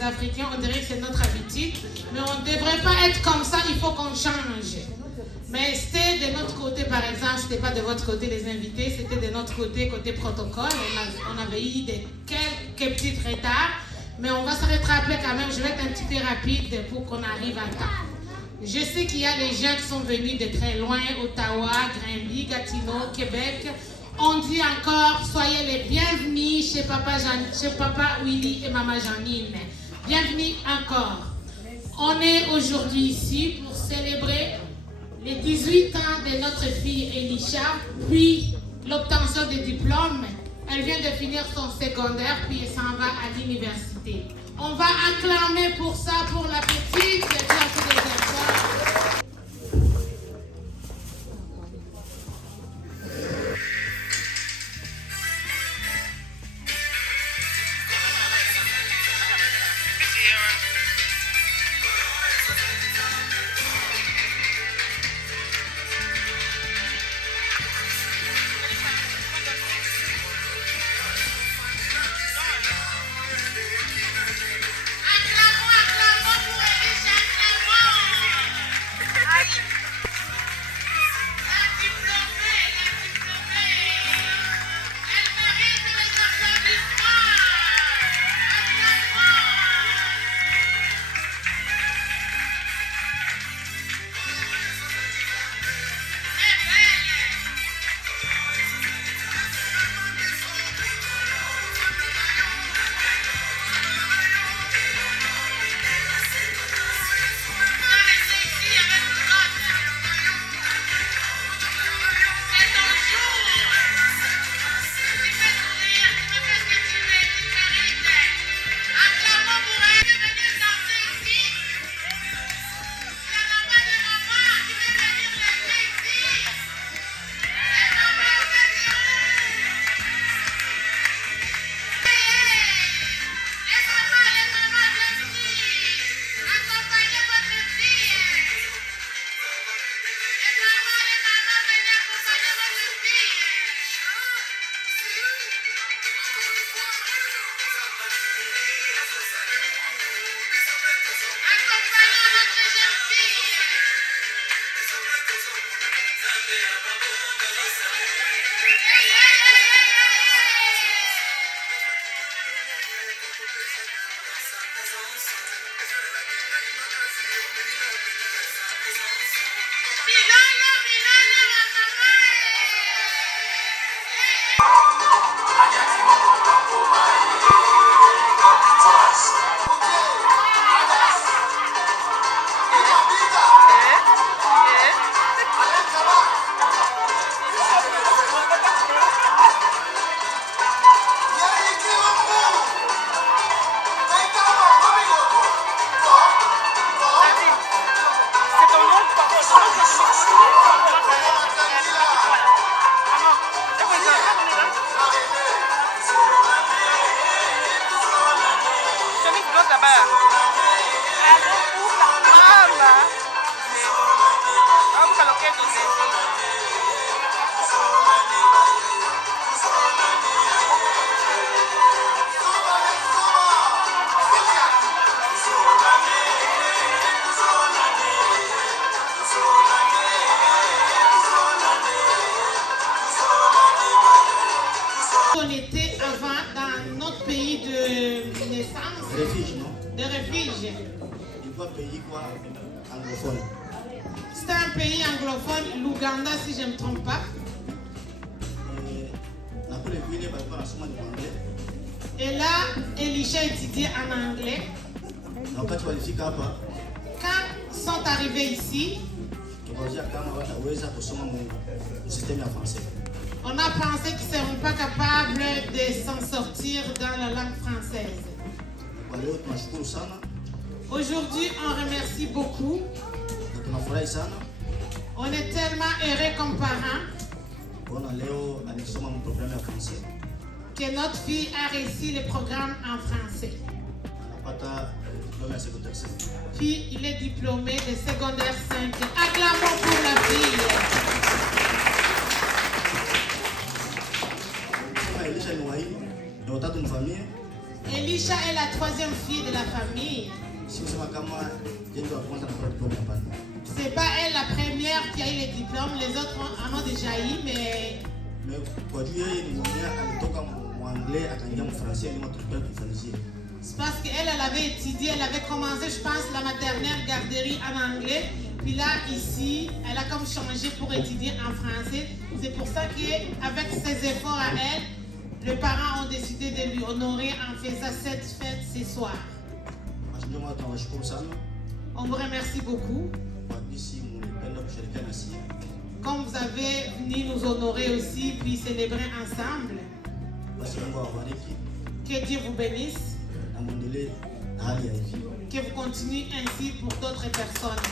les Africains, on dirait que c'est notre habitude, mais on ne devrait pas être comme ça, il faut qu'on change. Mais c'était de notre côté, par exemple, ce n'était pas de votre côté les invités, c'était de notre côté, côté protocole. On avait eu quelques petits retards, mais on va se rattraper quand même. Je vais être un petit peu rapide pour qu'on arrive à temps. Je sais qu'il y a des gens qui sont venus de très loin, Ottawa, Granby, Gatineau, Québec. On dit encore, soyez les bienvenus chez Papa Willy et Maman Janine. Bienvenue encore. On est aujourd'hui ici pour célébrer les 18 ans de notre fille Elisha, puis l'obtention des diplômes. Elle vient de finir son secondaire, puis elle s'en va à l'université. On va acclamer pour ça, pour la petite, les classes des enfants. On était avant dans notre pays de naissance. Refuge, non? De refuge. Du coup, pays quoi? Anglophone. C'est un pays anglophone, l'Ouganda si je ne me trompe pas. Et là, Elisha étudie en anglais. Quand ils sont arrivés ici, on a pensé qu'ils ne seront pas capables de s'en sortir dans la langue française. Aujourd'hui, on remercie beaucoup. On est tellement heureux comme parents que notre fille a réussi le programme en français. Puis il est diplômé de secondaire 5. Acclamons pour la fille. Elisha Elisha est la troisième fille de la famille. C'est pas elle la première qui a eu les diplômes, les autres en ont déjà eu, mais c'est parce qu'elle avait étudié, elle avait commencé, je pense, la maternelle garderie en anglais. Puis là, ici, elle a comme changé pour étudier en français. C'est pour ça qu'avec ses efforts à elle, les parents ont décidé de lui honorer en faisant cette fête ce soir. On vous remercie beaucoup. Comme vous avez venu nous honorer aussi, puis célébrer ensemble. Que Dieu vous bénisse. Que vous continuez ainsi pour d'autres personnes.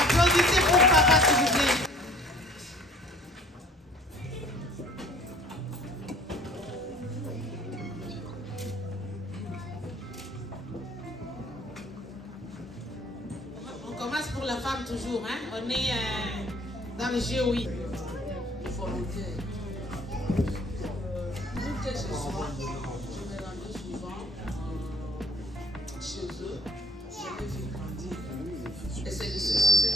Applaudissez pour papa, s'il vous plaît. On commence pour la femme toujours, hein? On est dans le GOI. Ce soir, je me rendais souvent chez eux. J'avais vu grandir. Et c'est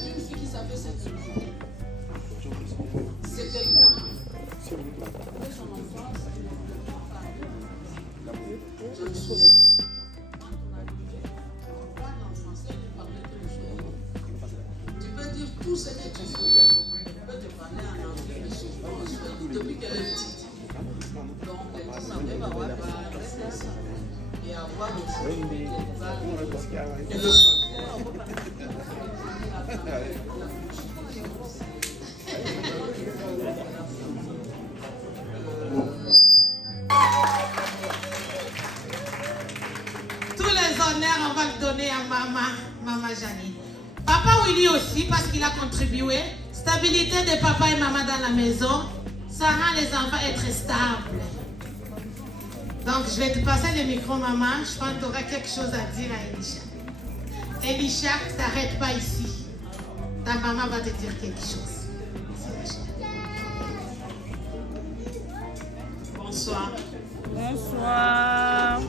une fille qui s'appelle cette fille. C'est quelqu'un avec son enfance. Je me souviens. Quand on arrivait, on parle en français, on parlait de choses. Tu peux dire tout ce que tu veux. On peut te parler en anglais, mais souvent en Swahili, depuis qu'elle est petite. Donc, elle savait avoir ça et avoir aussi tous les honneurs, on va le donner à maman Janine. Papa Willy aussi, parce qu'il a contribué. Stabilité de papa et maman dans la maison, ça rend les enfants être stables. Donc, je vais te passer le micro, maman. Je pense que tu auras quelque chose à dire à Elisha. Elisha, t'arrête pas ici. Ta maman va te dire quelque chose. Bonsoir. Bonsoir.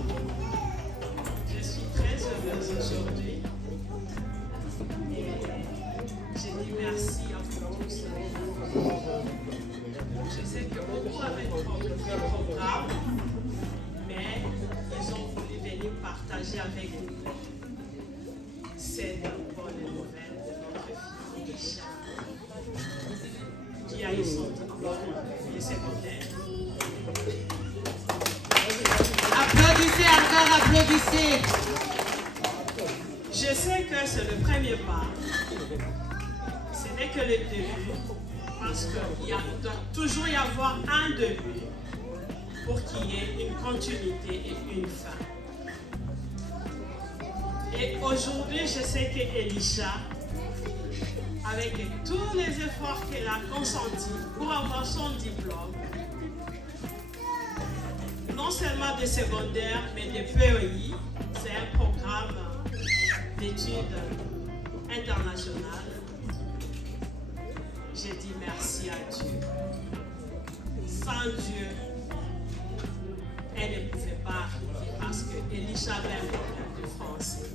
Je suis très heureuse aujourd'hui. Je dis merci à vous tous. Je sais que beaucoup avaient compris le programme, mais ils ont voulu venir partager avec nous cette bonne nouvelle de notre fille Elisha, qui a eu son diplôme de secondaire. Applaudissez encore, applaudissez. Je sais que c'est le premier pas. Ce n'est que le début, parce qu'il doit toujours y avoir un début pour qu'il y ait une continuité et une fin. Et aujourd'hui, je sais qu'Elisha, avec tous les efforts qu'elle a consentis pour avoir son diplôme, non seulement de secondaire, mais de PEI, c'est un programme d'études internationales. Je dis merci à Dieu. Sans Dieu, elle ne pouvait pas arriver parce qu'Elisha avait un problème de français.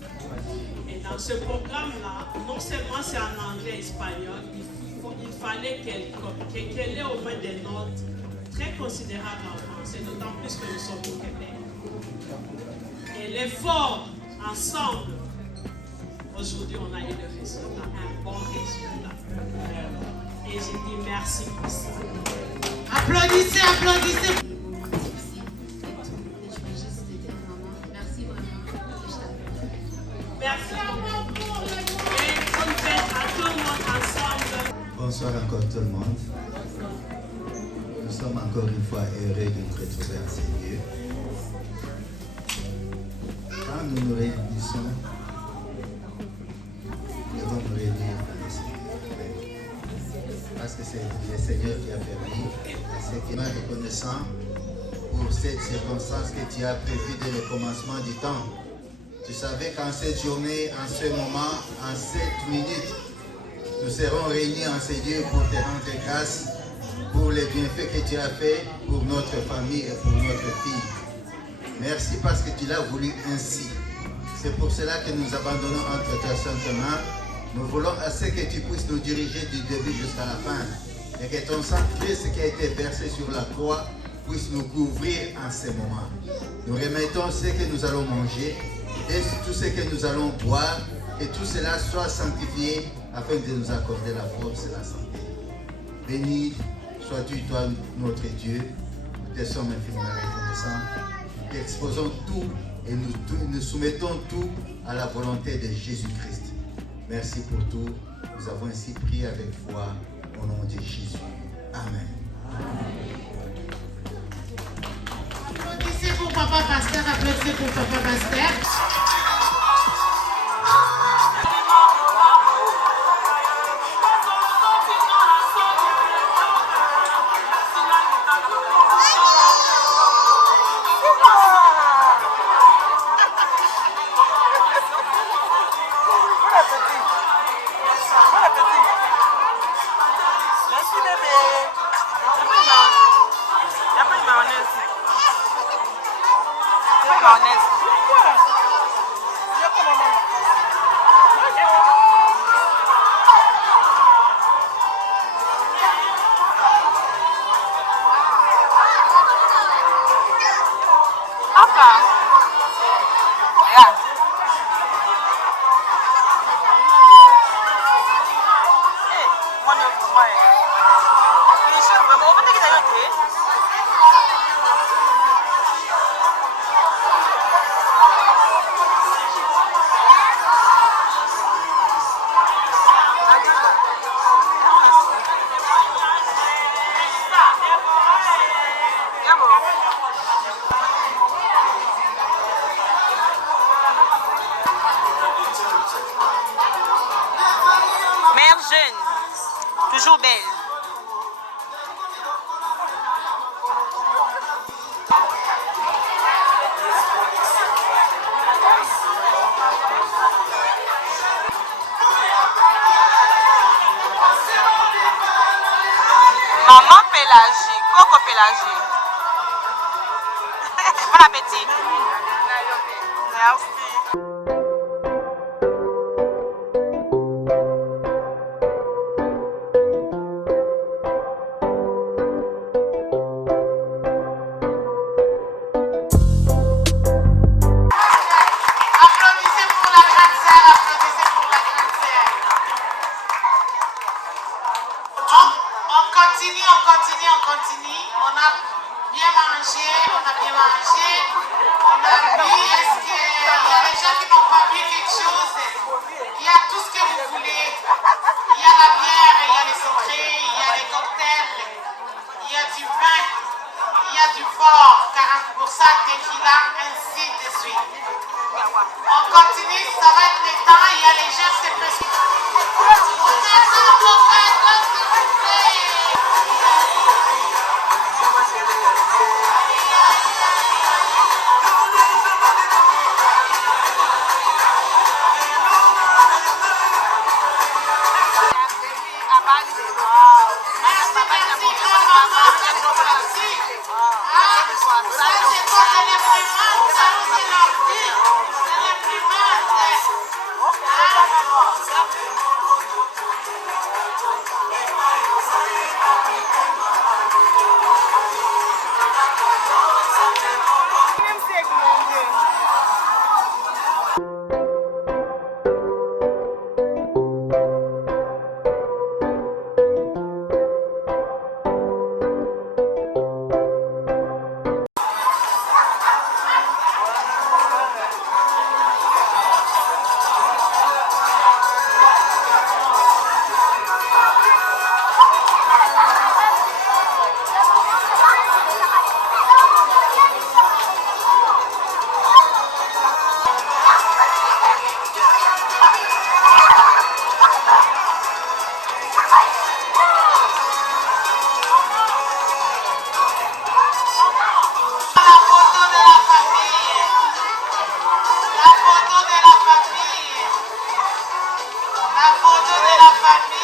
Et dans ce programme-là, non seulement c'est en anglais et espagnol, il fallait qu'elle ait au moins des notes très considérables en français, d'autant plus que nous sommes au Québec. Et l'effort ensemble, aujourd'hui on a eu le résultat, un bon résultat. Et je dis merci pour ça. Applaudissez, applaudissez. Merci à vous pour le moment. Et bonne fête à tout le monde ensemble. Bonsoir encore tout le monde. Nous sommes encore une fois heureux de nous retrouver en ces lieux. Quand nous nous réunissons, nous devons nous réunir dans le Seigneur. Parce que c'est le Seigneur qui a permis, c'est qu'il est reconnaissant pour cette circonstance que tu as prévue dès le commencement du temps. Tu savais qu'en cette journée, en ce moment, en cette minute, nous serons réunis en ces lieux pour te rendre grâce pour les bienfaits que tu as faits pour notre famille et pour notre fille. Merci parce que tu l'as voulu ainsi. C'est pour cela que nous abandonnons entre tes saintes mains. Nous voulons assez que tu puisses nous diriger du début jusqu'à la fin. Et que ton sang Christ qui a été versé sur la croix puisse nous couvrir en ce moment. Nous remettons ce que nous allons manger et tout ce que nous allons boire. Et tout cela soit sanctifié afin de nous accorder la force et la santé. Béni sois-tu, toi, notre Dieu. Nous te sommes infiniment reconnaissants. Nous t'exposons tout et nous soumettons tout à la volonté de Jésus-Christ. Merci pour tout. Nous avons ainsi prié avec foi au nom de Jésus. Amen. Applaudissez pour Papa Pasteur, applaudissez pour Papa Pasteur. Mère jeune, toujours belle. Maman Pélagie, Coco Pélagie. Bon appétit. Merci. On a bien mangé, on a bu. Est-ce qu'il y a des gens qui n'ont pas bu quelque chose? Il y a tout ce que vous voulez. Il y a la bière, il y a les sucrés, il y a les cocktails, il y a du vin, il y a du fort, 40% tequila, ainsi de suite. On continue, ça va être le temps, il y a les gens, c'est presque. La photo de la famille.